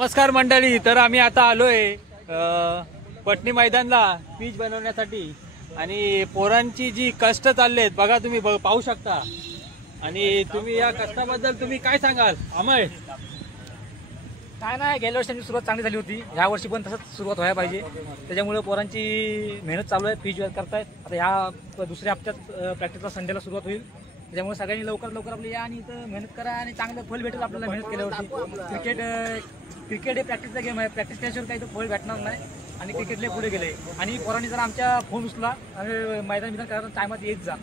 नमस्कार मंडळी, तर आम्ही आता आलोय पटनी मैदानला पिच बनवण्यासाठी आणि पोरांची जी कष्ट चाललेत बघा, तुम्ही पाहू शकता। आणि तुम्ही या कष्टाबद्दल तुम्ही काय सांगाल अमय? काय नाही, गेल्या वर्षी सुरुवात चांगली झाली होती, या वर्षी पण तसंच सुरुवात व्हायला पाहिजे। त्याच्यामुळे पोरांची मेहनत चालू आहे, पिच करतायत। आता ह्या दुसऱ्या हप्त्यात प्रॅक्टिसला संडेला सुरुवात होईल, त्याच्यामुळे सगळ्यांनी लवकर आपली या आणि इथं मेहनत करा आणि चांगलं फळ भेटेल आपल्याला मेहनत केल्यावरती। क्रिकेट हे प्रॅक्टिसचा गेम आहे, प्रॅक्टिस केल्याशिवाय काही तो फळ भेटणार नाही आणि क्रिकेटला पुढे गेले। आणि पोरांनी जर आमच्या फोन उचला आणि मैदान करायला टायमात येत जा।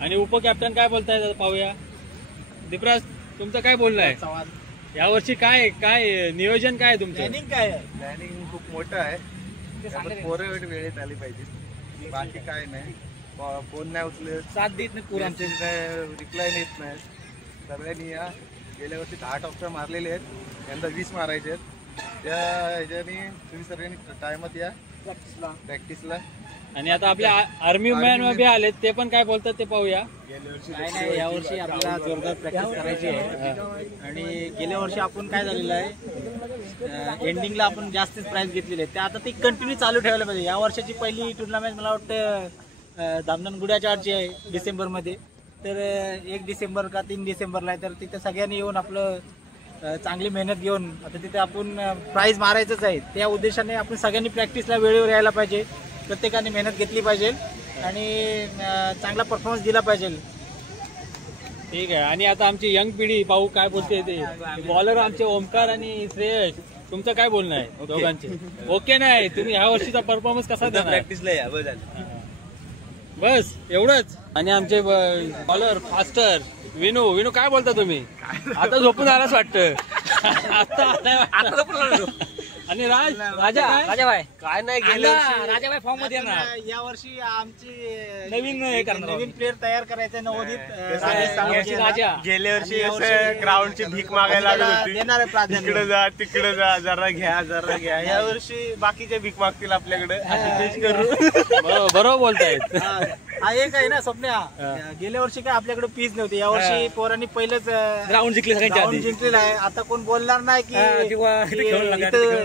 आणि उपकॅप्टन काय बोलताय पाहूया। दीपराज, तुमचं काय बोलणं आहे? या वर्षी काय काय नियोजन काय तुमचं? प्लॅनिंग काय आहे? प्लॅनिंग खूप मोठं आहे, पोरं वेळेत आली पाहिजे, बाकी काय नाही। फोन नाही उचलत, साथ देत नाही, पोरं आमचे रिप्लाय देत नाही। सगळ्यांनी या गेल्या वर्षी 10 टॉपच्या मारलेले आहेत, यंदा 20 मारायचे आहेत। त्या ह्याच्यानी तुम्ही सगळ्यांनी टायमात या प्रॅक्टिसला। आणि आता आपल्या आर्मी मॅन मध्ये आलेत, ते पण काय बोलतात ते पाहूया। काय नाही, यावर्षी आपल्याला जोरदार प्रॅक्टिस करायची आहे। आणि गेल्या वर्षी आपण काय झालेलं आहे, एंडिंगला आपण जास्तच प्राइज घेतलेले आहे, ते आता ती कंटिन्यू चालू ठेवायला पाहिजे। या वर्षाची पहिली टुर्नामेंट मला वाटतं दामनगुड्याच्या आडची आहे डिसेंबरमध्ये, तर 1 डिसेंबर का 3 डिसेंबरला आहे, तर तिथे सगळ्यांनी येऊन आपलं चांगली मेहनत घेऊन आता तिथे आपण प्राइज मारायचंच आहे। त्या उद्देशाने आपण सगळ्यांनी प्रॅक्टिसला वेळेवर यायला पाहिजे, प्रत्येकाने मेहनत घेतली पाहिजे आणि चांगला परफॉर्मन्स दिला पाहिजे। ठीक आहे। आणि आता आमची यंग पिढी पाहू काय बोलते ते। बॉलर आमचे ओमकार आणि श्रेयश, तुमचं काय बोलणं आहे दोघांचे? ओके नाही, तुम्ही ह्या वर्षीचा परफॉर्मन्स कसा देणार? प्रॅक्टिसला या बस एवढंच। आणि आमचे बॉलर फास्टर विनू काय बोलता तुम्ही? आता झोपून आलाच वाटतं। आणि राजा काय नाही, राजाबाई फॉर्म मध्ये येणार। या वर्षी आमची नवीन प्लेअर तयार करायचं नवोदित राजा। गेल्या वर्षी ग्राउंडची भीक मागायला लागली होती, तिकडे जा तिकडे जा, जरा घ्या। या वर्षी बाकीचे भीक मागतील आपल्याकडे, बरोबर बोलतायत। हा एक आहे ना स्वप्न्या, गेल्या वर्षी काय आपल्याकडे पीच नव्हती, या वर्षी पोरांनी पहिलेच ग्राउंड जिंकलेलं आहे। आता कोण बोलणार नाही की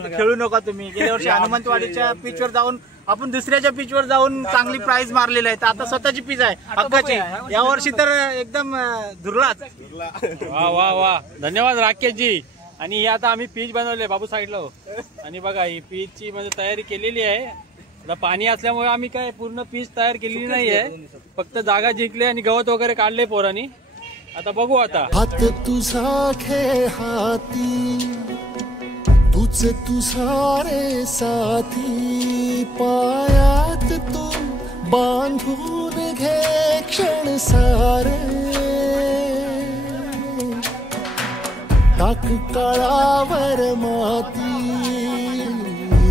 खेळू नका तुम्ही। गेल्या वर्षी हनुमंतवाडीच्या पिचवर जाऊन आपण दुसऱ्याच्या पिचवर जाऊन चांगली प्राइज मारलेली आहे, तर आता स्वतःची पिच आहे हक्काची। या वर्षी तर एकदम धुरलाच। वा, धन्यवाद राकेश जी। आणि ही आता आम्ही पिच बनवले बाबू साईडला हो। आणि बघा ही पिचची म्हणजे तयारी केलेली आहे। आता पाणी असल्यामुळे आम्ही काय पूर्ण पिच तयार केलेली नाहीये, फक्त जागा जिंकले आणि गवत वगैरे काढले पोरांनी। आता बघू आता। हात तुझा खे हाती, तुझ तुझारे साथी, पायात तू बांधून घे क्षण सारे, टाक काळावर माती,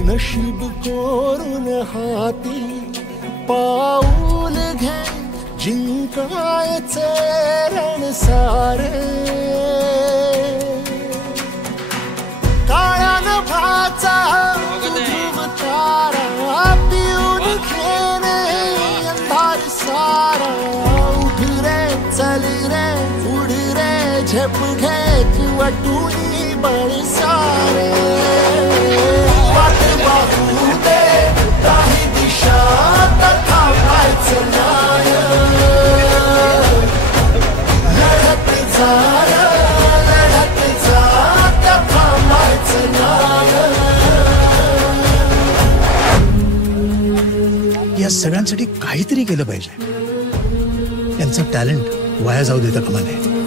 नशीब कोरून हाती, पाऊल घे जिंकायचे रण सारे, काळ्या नभाचा ध्रुव तारा, पिऊन घेणे अंधार सारा, उठ रे चल रे उड रे, झेप घे किंवा टुनी बळ सारे, वाट पाहू दे काही दिशा तथा पायचं नाय, लढत जा या सगळ्यांसाठी काहीतरी केलं पाहिजे। यांचं टॅलेंट वाया जाऊ देता कामा नये।